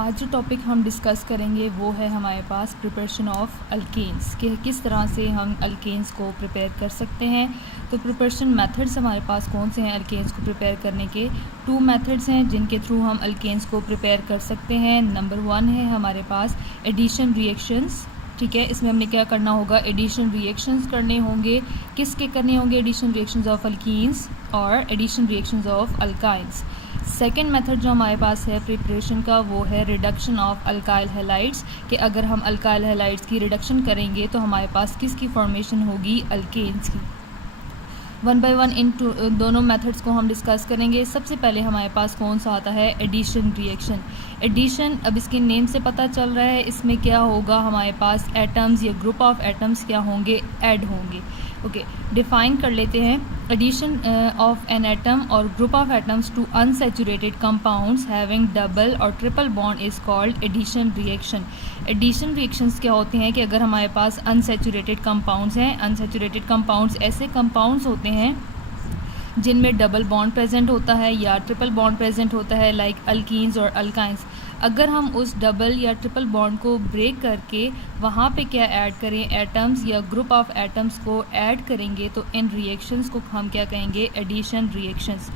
आज जो टॉपिक हम डिस्कस करेंगे वो है हमारे पास प्रिपरेशन ऑफ अल्केन्स, कि किस तरह से हम अल्केन्स को प्रिपेयर कर सकते हैं। तो प्रिपरेशन मेथड्स हमारे पास कौन से हैं अल्केन्स को प्रिपेयर करने के? 2 मेथड्स हैं जिनके थ्रू हम अल्केन्स को प्रिपेयर कर सकते हैं। नंबर 1 है हमारे पास एडिशन रिएक्शंस। ठीक है, इसमें हमने क्या करना होगा? एडिशन रिएक्शंस करने होंगे। किसके करने होंगे? एडिशन रिएक्शंस ऑफ अल्कीन्स और addition reactions of alkynes. Second method जो हमारे पास है प्रिपरेशन का वो है रिडक्शन ऑफ अल्काइल हैलाइड्स, कि अगर हम अल्काइल हैलाइड्स की रिडक्शन करेंगे तो हमारे पास किसकी फॉर्मेशन होगी? अल्केन्स की। 1 बाय 1 इन दोनों मेथड्स को हम डिस्कस करेंगे। सबसे पहले हमारे पास कौन सा आता है? Addition reaction. एडिशन, अब इसके नेम से पता चल रहा है इसमें क्या होगा, हमारे पास एटम्स या ग्रुप ऑफ एटम्स क्या होंगे? ऐड होंगे। ओके, डिफाइन कर लेते हैं। एडिशन ऑफ एन एटम और group of atoms to unsaturated compounds having double और triple bond is called addition reaction. Addition reactions क्या होते हैं कि अगर हमारे पास अनसैचुरेटेड कंपाउंड्स हैं, अनसैचुरेटेड कंपाउंड्स ऐसे कंपाउंड्स होते हैं जिनमें डबल बॉन्ड प्रेजेंट होता है या ट्रिपल बॉन्ड प्रेजेंट होता है, लाइक अल्कीन्स और अल्काइंस। अगर हम उस डबल या ट्रिपल बॉन्ड को ब्रेक करके वहाँ पे क्या ऐड करें? एटम्स या ग्रुप ऑफ एटम्स को ऐड करेंगे तो इन रिएक्शंस को हम क्या कहेंगे? Addition reactions.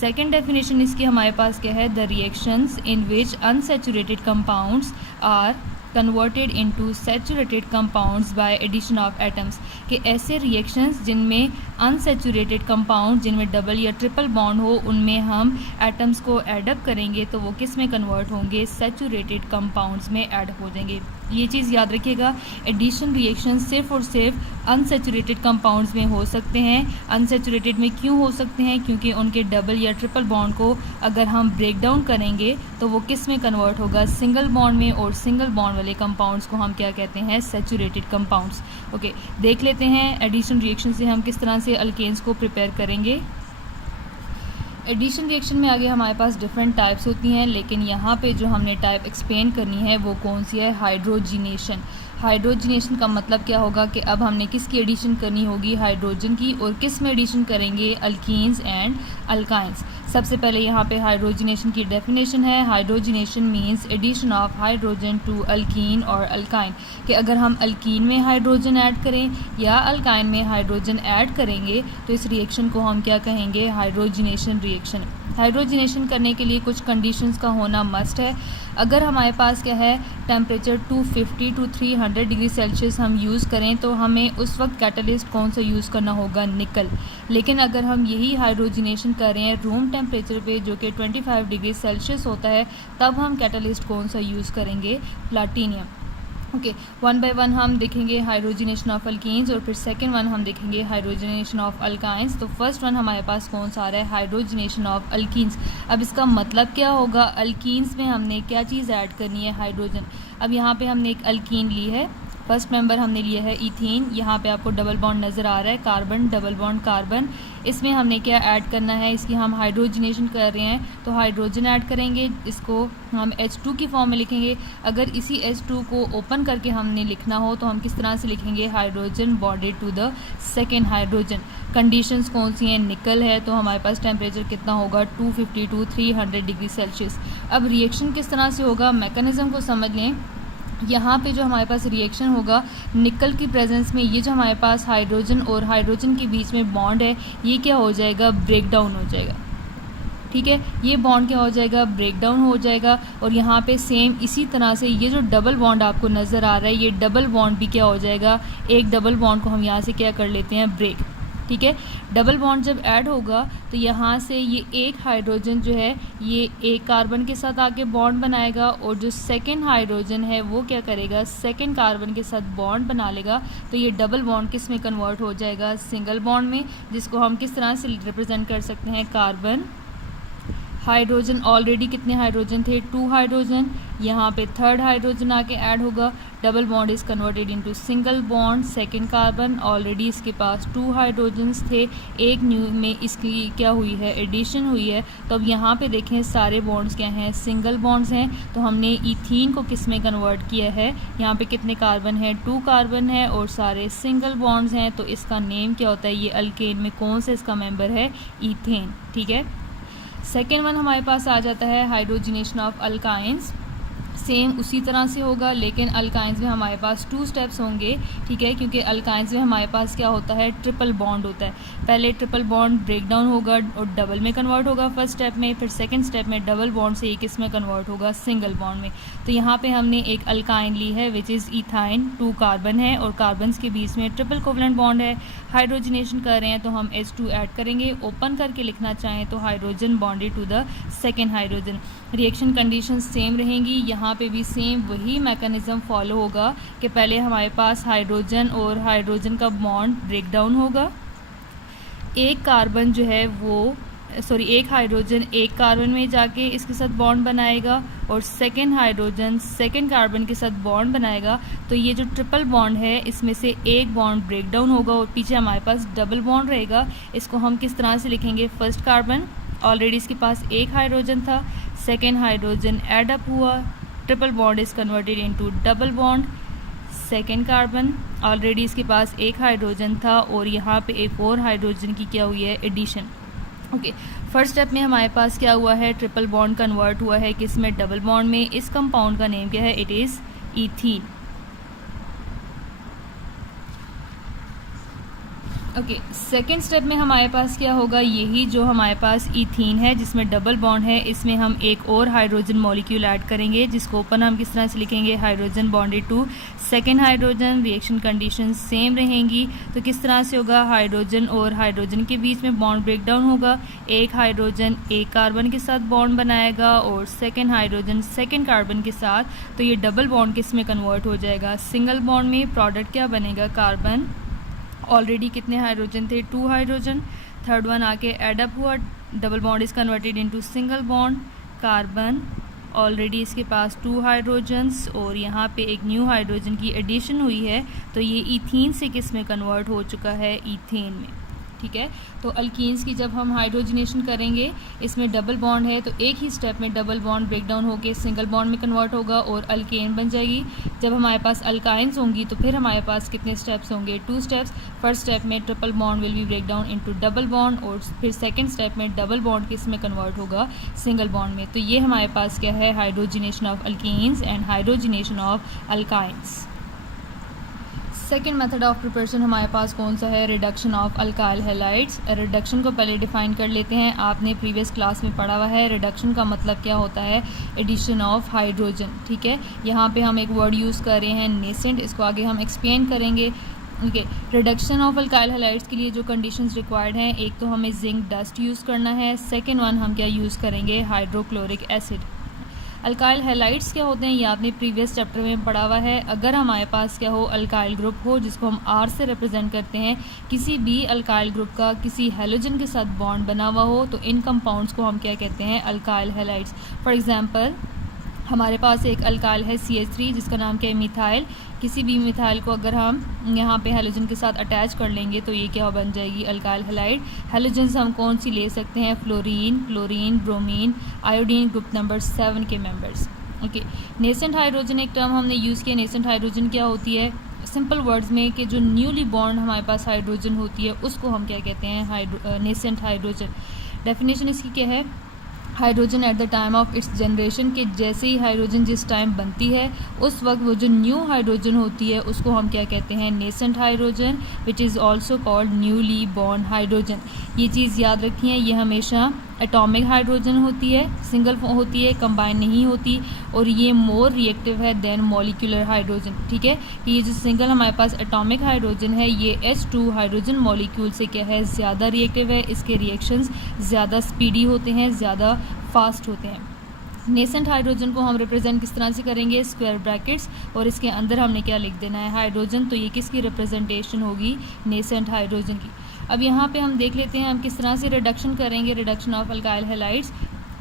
सेकेंड डेफिनेशन इसकी हमारे पास क्या है? The reactions in which unsaturated compounds are converted into saturated compounds by addition of atoms, कि ऐसे रिएक्शंस जिनमें अनसैचुरेटेड कंपाउंड जिनमें डबल या ट्रिपल बॉन्ड हो उनमें हम एटम्स को एडअप करेंगे तो वो किस में कन्वर्ट होंगे? सैचुरेटेड कंपाउंड्स में ऐड हो जाएंगे। ये चीज़ याद रखिएगा, एडिशन रिएक्शन सिर्फ और सिर्फ अनसैचुरेटेड कंपाउंड्स में हो सकते हैं। अनसैचुरेटेड में क्यों हो सकते हैं? क्योंकि उनके डबल या ट्रिपल बॉन्ड को अगर हम ब्रेक डाउन करेंगे तो वो किस में कन्वर्ट होगा? सिंगल बॉन्ड में, और सिंगल बॉन्ड वाले कंपाउंड्स को हम क्या कहते हैं? Saturated compounds. ओके, देख लेते हैं एडिशन रिएक्शन से हम किस तरह से अल्केन्स को प्रिपेयर करेंगे। एडिशन रिएक्शन में आगे हमारे पास डिफरेंट टाइप्स होती हैं, लेकिन यहाँ पे जो हमने टाइप एक्सप्लेन करनी है वो कौन सी है? हाइड्रोजिनेशन। हाइड्रोजिनेशन का मतलब क्या होगा कि अब हमने किसकी एडिशन करनी होगी? हाइड्रोजन की। और किस में एडिशन करेंगे? Alkenes and alkynes. सबसे पहले यहाँ पे हाइड्रोजिनेशन की डेफिनेशन है। Hydrogenation means addition of hydrogen to alkene और अल्काइन, कि अगर हम अल्कीन में हाइड्रोजन ऐड करें या अल्काइन में हाइड्रोजन ऐड करेंगे तो इस रिएक्शन को हम क्या कहेंगे? Hydrogenation reaction. हाइड्रोजिनेशन करने के लिए कुछ कंडीशंस का होना मस्ट है। अगर हमारे पास क्या है? टेम्परेचर 250 टू 300 डिग्री सेल्सियस हम यूज़ करें तो हमें उस वक्त कैटलिस्ट कौन सा यूज़ करना होगा? निकल। लेकिन अगर हम यही हाइड्रोजिनेशन कर रहे हैं रूम टेम्परेचर पे जो कि 25 डिग्री सेल्सियस होता है, तब हम कैटलिस्ट कौन सा यूज़ करेंगे? प्लाटिनियम। ओके, 1 बाय 1 हम देखेंगे हाइड्रोजिनेशन ऑफ अल्कीन्स और फिर सेकंड वन हम देखेंगे हाइड्रोजिनेशन ऑफ अल्काइंस। तो फर्स्ट वन हमारे पास कौन सा आ रहा है? Hydrogenation of alkenes. अब इसका मतलब क्या होगा? अल्कीन्स में हमने क्या चीज़ ऐड करनी है? हाइड्रोजन। अब यहाँ पे हमने एक अल्कीन ली है, फर्स्ट मेंबर हमने लिया है इथीन। यहाँ पे आपको डबल बॉन्ड नज़र आ रहा है, कार्बन डबल बॉन्ड कार्बन। इसमें हमने क्या ऐड करना है? इसकी हम हाइड्रोजिनेशन कर रहे हैं तो हाइड्रोजन ऐड करेंगे, इसको हम H2 की फॉर्म में लिखेंगे। अगर इसी H2 को ओपन करके हमने लिखना हो तो हम किस तरह से लिखेंगे? Hydrogen bonded to the second hydrogen. Conditions कौन सी हैं? निकल है तो हमारे पास टेम्परेचर कितना होगा? 250 टू 300 डिग्री सेल्सियस। अब रिएक्शन किस तरह से होगा? मैकेनिज्म को समझ लें। यहाँ पे जो हमारे पास रिएक्शन होगा निकल की प्रेजेंस में, ये जो हमारे पास हाइड्रोजन और हाइड्रोजन के बीच में बॉन्ड है ये क्या हो जाएगा? ब्रेक डाउन हो जाएगा। ठीक है, ये बॉन्ड क्या हो जाएगा? ब्रेक डाउन हो जाएगा। और यहाँ पे सेम इसी तरह से ये जो डबल बॉन्ड आपको नज़र आ रहा है, ये डबल बॉन्ड भी क्या हो जाएगा? एक डबल बॉन्ड को हम यहाँ से क्या कर लेते हैं? ब्रेक। ठीक है, डबल बॉन्ड जब ऐड होगा तो यहाँ से ये एक हाइड्रोजन जो है ये एक कार्बन के साथ आके बॉन्ड बनाएगा, और जो सेकंड हाइड्रोजन है वो क्या करेगा? सेकंड कार्बन के साथ बॉन्ड बना लेगा। तो ये डबल बॉन्ड किस में कन्वर्ट हो जाएगा? सिंगल बॉन्ड में, जिसको हम किस तरह से रिप्रेजेंट कर सकते हैं? Carbon hydrogen. ऑलरेडी कितने हाइड्रोजन थे? 2 हाइड्रोजन। यहाँ पे थर्ड हाइड्रोजन आके ऐड होगा, double bond is converted into single bond, second carbon. Already इसके पास 2 हाइड्रोजन्स थे, एक न्यू में इसकी क्या हुई है? एडिशन हुई है। तो अब यहाँ पे देखें सारे बॉन्ड्स क्या हैं? सिंगल बॉन्ड्स हैं। तो हमने इथीन को किस में कन्वर्ट किया है? यहाँ पे कितने कार्बन है? 2 कार्बन है और सारे सिंगल बॉन्ड्स हैं, तो इसका नेम क्या होता है? ये अल्केन में कौन सा इसका मेंबर है? ईथेन। ठीक है, सेकेंड वन हमारे पास आ जाता है हाइड्रोजिनेशन ऑफ अल्काइंस। सेम उसी तरह से होगा, लेकिन अल्काइंस में हमारे पास 2 स्टेप्स होंगे, ठीक है, क्योंकि अल्काइंस में हमारे पास क्या होता है, ट्रिपल बॉन्ड होता है। पहले ट्रिपल बॉन्ड ब्रेक डाउन होगा और डबल में कन्वर्ट होगा फर्स्ट स्टेप में, फिर सेकंड स्टेप में डबल बॉन्ड से एक इसमें कन्वर्ट होगा सिंगल बॉन्ड में। तो यहाँ पे हमने एक अल्काइन ली है विच इज़ इथाइन, 2 कार्बन है और कार्बन्स के बीच में ट्रिपल कोवलेंट बॉन्ड है। हाइड्रोजनेशन कर रहे हैं तो हम H2 ऐड करेंगे, ओपन करके लिखना चाहें तो hydrogen bonded to the second hydrogen. Reaction condition same रहेंगी, यहाँ पे भी सेम वही मैकेनिज़्म फॉलो होगा कि पहले हमारे पास हाइड्रोजन और हाइड्रोजन का बॉन्ड ब्रेक डाउन होगा, एक कार्बन जो है वो एक हाइड्रोजन एक कार्बन में जाके इसके साथ बॉन्ड बनाएगा और सेकेंड हाइड्रोजन सेकेंड कार्बन के साथ बॉन्ड बनाएगा। तो ये जो ट्रिपल बॉन्ड है इसमें से एक बॉन्ड ब्रेक डाउन होगा और पीछे हमारे पास डबल बॉन्ड रहेगा। इसको हम किस तरह से लिखेंगे, फर्स्ट कार्बन ऑलरेडी इसके पास एक हाइड्रोजन था, सेकेंड हाइड्रोजन एड अप हुआ, triple bond is converted into double bond, second carbon already इसके पास एक हाइड्रोजन था और यहाँ पे एक और हाइड्रोजन की क्या हुई है, एडिशन। ओके, फर्स्ट स्टेप में हमारे पास क्या हुआ है, ट्रिपल बॉन्ड कन्वर्ट हुआ है किस में, डबल बॉन्ड में। इस कंपाउंड का नेम क्या है, it is ethene. Okay, second step में हमारे पास क्या होगा, यही जो हमारे पास ईथीन है जिसमें डबल बॉन्ड है, इसमें हम एक और हाइड्रोजन मॉलिक्यूल ऐड करेंगे जिसको ओपन हम किस तरह से लिखेंगे, hydrogen bonded to second hydrogen. Reaction condition same रहेंगी, तो किस तरह से होगा, हाइड्रोजन और हाइड्रोजन के बीच में बॉन्ड ब्रेक डाउन होगा, एक हाइड्रोजन एक कार्बन के साथ बॉन्ड बनाएगा और सेकेंड हाइड्रोजन सेकेंड कार्बन के साथ, तो ये डबल बॉन्ड किस में कन्वर्ट हो जाएगा, सिंगल बॉन्ड में। प्रोडक्ट क्या बनेगा, कार्बन ऑलरेडी कितने हाइड्रोजन थे, 2 हाइड्रोजन, थर्ड वन आके एड अप हुआ, double bond is converted into single bond, carbon already इसके पास 2 हाइड्रोजन्स और यहाँ पे एक न्यू हाइड्रोजन की एडिशन हुई है, तो ये ईथीन से किस में कन्वर्ट हो चुका है, ईथेन में। ठीक है, तो अल्कीन्स की जब हम हाइड्रोजनेशन करेंगे, इसमें डबल बॉन्ड है तो एक ही स्टेप में डबल बॉन्ड ब्रेक डाउन होकर सिंगल बॉन्ड में कन्वर्ट होगा और अल्केन बन जाएगी। जब हमारे पास अल्काइंस होंगी तो फिर हमारे पास कितने स्टेप्स होंगे, 2 स्टेप्स। फर्स्ट स्टेप में triple bond will be break down into double bond और फिर सेकंड स्टेप में डबल बॉन्ड किस में कन्वर्ट होगा, सिंगल बॉन्ड में। तो ये हमारे पास क्या है, hydrogenation of alkenes and hydrogenation of alkynes. Second method of preparation हमारे पास कौन सा है, reduction of alkyl halides. Reduction को पहले डिफाइन कर लेते हैं, आपने प्रीवियस क्लास में पढ़ा हुआ है। रिडक्शन का मतलब क्या होता है, एडिशन ऑफ हाइड्रोजन। ठीक है, यहाँ पे हम एक वर्ड यूज़ कर रहे हैं नेसेंट, इसको आगे हम एक्सप्लेन करेंगे। Okay, reduction of alkyl halides के लिए जो कंडीशंस रिक्वायर्ड हैं, एक तो हमें जिंक डस्ट यूज़ करना है, सेकेंड वन हम क्या यूज़ करेंगे, हाइड्रोक्लोरिक एसिड। अल्काइल हैलाइड्स क्या होते हैं, ये आपने प्रीवियस चैप्टर में पढ़ा हुआ है। अगर हमारे पास क्या हो, अल्काइल ग्रुप हो जिसको हम आर से रिप्रेजेंट करते हैं, किसी भी अल्काइल ग्रुप का किसी हैलोजन के साथ बॉन्ड बना हुआ हो, तो इन कंपाउंड्स को हम क्या कहते हैं, अल्काइल हैलाइड्स। फॉर एग्जांपल हमारे पास एक अल्काइल है CH3 जिसका नाम क्या है, मिथाइल। किसी भी मिथाइल को अगर हम यहाँ पे हैलोजन के साथ अटैच कर लेंगे तो ये क्या बन जाएगी, अल्काइल हैलाइड। हैलोजन्स हम कौन सी ले सकते हैं, fluorine, chlorine, bromine, iodine, group number 7 के मेंबर्स। ओके, नेसेंट हाइड्रोजन एक टर्म हमने यूज़ किया। नेसेंट हाइड्रोजन क्या होती है, सिंपल वर्ड्स में कि जो न्यूली बॉन्ड हमारे पास हाइड्रोजन होती है उसको हम क्या कहते हैं, नेसेंट हाइड्रोजन। डेफिनेशन इसकी क्या है, hydrogen at the time of its generation, के जैसे ही हाइड्रोजन जिस टाइम बनती है उस वक्त वो जो न्यू हाइड्रोजन होती है उसको हम क्या कहते हैं, nascent hydrogen, which is also called newly born hydrogen. ये चीज़ याद रखिए, ये हमेशा एटॉमिक हाइड्रोजन होती है, सिंगल होती है, कंबाइन नहीं होती, और ये मोर रिएक्टिव है देन मॉलिक्यूलर हाइड्रोजन। ठीक है, कि ये जो सिंगल हमारे पास एटॉमिक हाइड्रोजन है ये H2 हाइड्रोजन मॉलिक्यूल से क्या है, ज़्यादा रिएक्टिव है, इसके रिएक्शंस ज़्यादा स्पीडी होते हैं, ज़्यादा फास्ट होते हैं। नेसेंट हाइड्रोजन को हम रिप्रेजेंट किस तरह से करेंगे, स्क्वायर ब्रैकेट्स, और इसके अंदर हमने क्या लिख देना है, हाइड्रोजन। तो ये किसकी रिप्रेजेंटेशन होगी, नेसेंट हाइड्रोजन की। अब यहाँ पे हम देख लेते हैं हम किस तरह से रिडक्शन करेंगे, रिडक्शन ऑफ अल्काइल हैलाइड्स।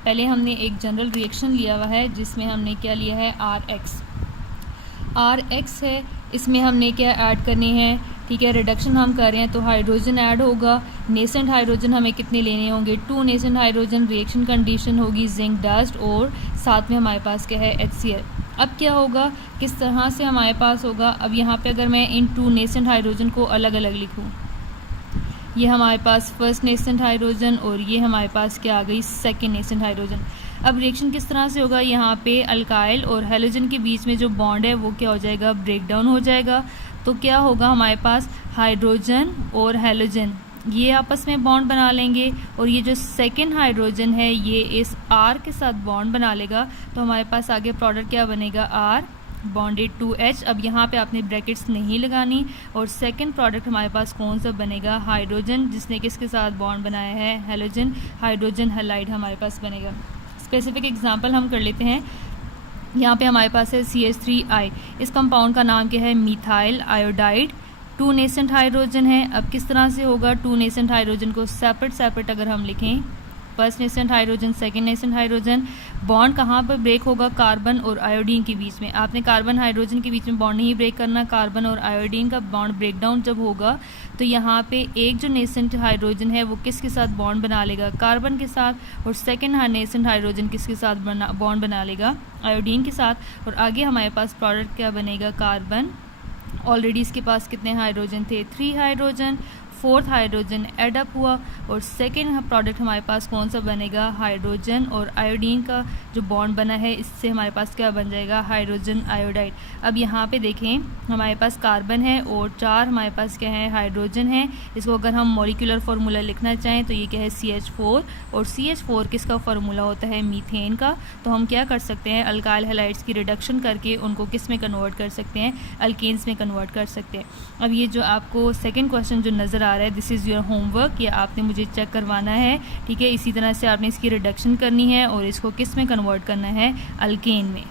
पहले हमने एक जनरल रिएक्शन लिया हुआ है जिसमें हमने क्या लिया है, RX है, इसमें हमने क्या ऐड करनी है। ठीक है, रिडक्शन हम कर रहे हैं तो हाइड्रोजन ऐड होगा। नेसेंट हाइड्रोजन हमें कितने लेने होंगे, 2 नेसेंट हाइड्रोजन। रिएक्शन कंडीशन होगी जिंक डस्ट और साथ में हमारे पास क्या है, HCl। अब क्या होगा, किस तरह से हमारे पास होगा, अब यहाँ पे अगर मैं इन 2 नेसेंट हाइड्रोजन को अलग अलग लिखूँ, ये हमारे पास फर्स्ट नेसेंट हाइड्रोजन और ये हमारे पास क्या आ गई, सेकेंड नेसेंट हाइड्रोजन। अब रिएक्शन किस तरह से होगा, यहाँ पे अल्काइल और हैलोजन के बीच में जो बॉन्ड है वो क्या हो जाएगा, ब्रेक डाउन हो जाएगा। तो क्या होगा हमारे पास, हाइड्रोजन और हैलोजन ये आपस में बॉन्ड बना लेंगे और ये जो सेकेंड हाइड्रोजन है ये इस R के साथ बॉन्ड बना लेगा। तो हमारे पास आगे प्रोडक्ट क्या बनेगा, R बॉन्डेड टू H। अब यहाँ पे आपने ब्रैकेट्स नहीं लगानी और सेकंड प्रोडक्ट हमारे पास कौन सा बनेगा, हाइड्रोजन जिसने किसके साथ बॉन्ड बनाया है, हैलोजन, हाइड्रोजन हैलाइड हमारे पास बनेगा। स्पेसिफिक एग्जांपल हम कर लेते हैं। यहाँ पे हमारे पास है CH3I, इस कंपाउंड का नाम क्या है, मिथाइल आयोडाइड। 2 नेसेंट हाइड्रोजन है। अब किस तरह से होगा, 2 नेसेंट हाइड्रोजन को सेपरेट अगर हम लिखें, first nascent hydrogen, second nascent hydrogen, bond कहाँ पर ब्रेक होगा, कार्बन और आयोडीन के बीच में। आपने कार्बन हाइड्रोजन के बीच में बॉन्ड नहीं ब्रेक करना, कार्बन और आयोडीन का बॉन्ड ब्रेकडाउन जब होगा तो यहाँ पे एक जो नेसेंट हाइड्रोजन है वो किसके साथ बॉन्ड बना लेगा, कार्बन के साथ, और सेकंड नेसेंट हाइड्रोजन किसके साथ बॉन्ड बना लेगा, आयोडीन के साथ। और आगे हमारे पास प्रोडक्ट क्या बनेगा, कार्बन। ऑलरेडी इसके पास कितने हाइड्रोजन थे, 3 hydrogen, 4th hydrogen add up हुआ और सेकेंड प्रोडक्ट हमारे पास कौन सा बनेगा, हाइड्रोजन और आयोडीन का जो बॉन्ड बना है इससे हमारे पास क्या बन जाएगा, हाइड्रोजन आयोडाइड। अब यहाँ पे देखें हमारे पास कार्बन है और 4 हमारे पास क्या है, हाइड्रोजन है। इसको अगर हम मॉलिक्यूलर फार्मूला लिखना चाहें तो ये क्या है, CH4, और CH4 किसका फार्मूला होता है, मीथेन का। तो हम क्या कर सकते हैं, अल्काइल हैलाइड्स की रिडक्शन करके उनको किस में कन्वर्ट कर सकते हैं, अल्केन्स में कन्वर्ट कर सकते हैं। अब ये जो आपको सेकेंड क्वेश्चन जो नज़र आ रहा है, दिस इज़ योर होमवर्क, ये आपने मुझे चेक करवाना है, ठीक है। इसी तरह से आपने इसकी रिडक्शन करनी है और इसको किस में कन्वर्ट करना है, अल्केन में।